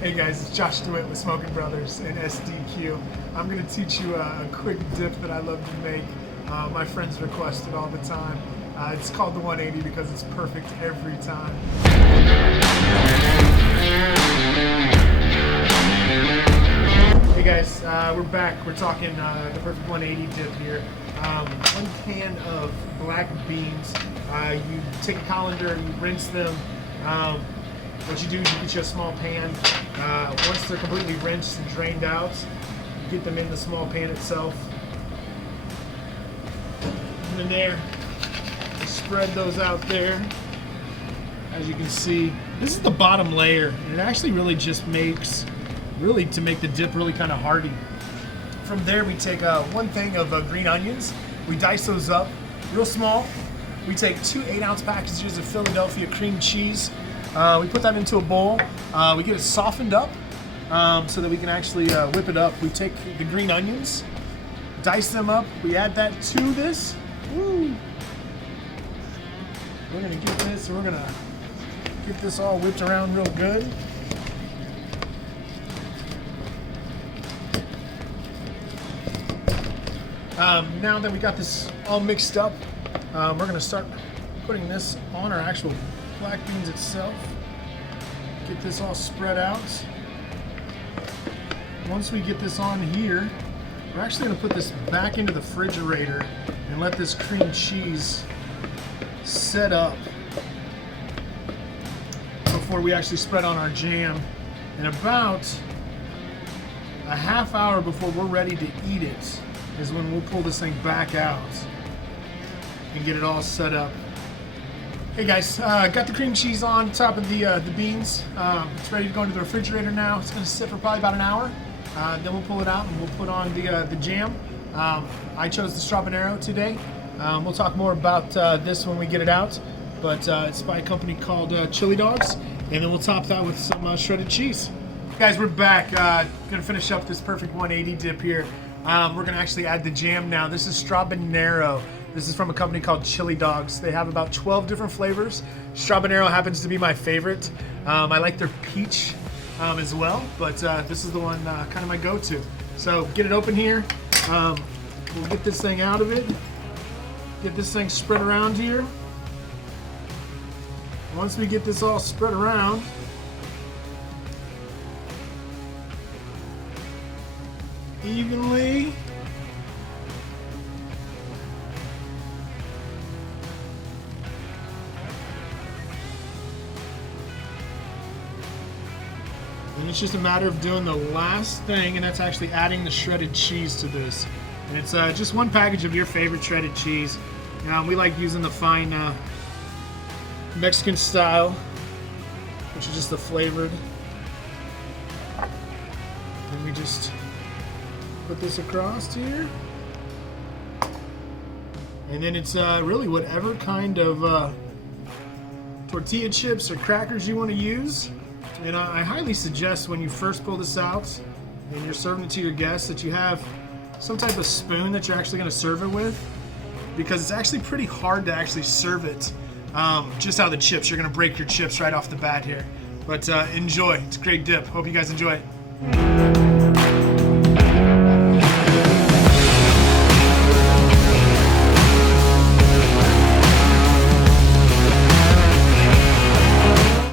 Hey guys, it's Josh DeWitt with Smoking Brothers and SDQ. I'm going to teach you a quick dip that I love to make. My friends request it all the time. It's called the 180 because it's perfect every time. Hey guys, we're back. We're talking the perfect 180 dip here. 1 can of black beans. You take a colander, you rinse them. What you do is you get you a small pan. Once they're completely rinsed and drained out, you get them in the small pan itself. And then there, you spread those out there. As you can see, this is the bottom layer, and it actually really just makes, to make the dip really kind of hearty. From there, we take 1 thing of green onions. We dice those up real small. We take 2 8-ounce packages of Philadelphia cream cheese. We put that into a bowl. We get it softened up so that we can actually whip it up. We take the green onions, dice them up. We add that to this. Woo. We're gonna get this. We're gonna get this all whipped around real good. Now that we got this all mixed up, we're gonna start putting this on our actual black beans itself. Get this all spread out. Once we get this on here, we're actually going to put this back into the refrigerator and let this cream cheese set up before we actually spread on our jam. And about a half hour before we're ready to eat it is when we'll pull this thing back out and get it all set up. Hey guys, got the cream cheese on top of the beans. It's ready to go into the refrigerator now. It's going to sit for probably about an hour. Then we'll pull it out and we'll put on the jam. I chose the Strawbanero today. We'll talk more about this when we get it out. But it's by a company called Chili Dogs. And then we'll top that with some shredded cheese. Guys, we're back. Going to finish up this perfect 180 dip here. We're going to actually add the jam now. This is Strawbanero. This is from a company called Chili Dogs. They have about 12 different flavors. Strawbanero happens to be my favorite. I like their peach as well, but this is the one kind of my go-to. So get it open here. We'll get this thing out of it. Get this thing spread around here. Once we get this all spread around, evenly, and it's just a matter of doing the last thing, and that's actually adding the shredded cheese to this. And it's just 1 package of your favorite shredded cheese. We like using the fine Mexican style, which is just the flavored. And we just put this across here. And then it's really whatever kind of tortilla chips or crackers you want to use. And I highly suggest when you first pull this out and you're serving it to your guests that you have some type of spoon that you're actually going to serve it with, because it's actually pretty hard to actually serve it just out of the chips. You're going to break your chips right off the bat here. But enjoy. It's a great dip. Hope you guys enjoy it.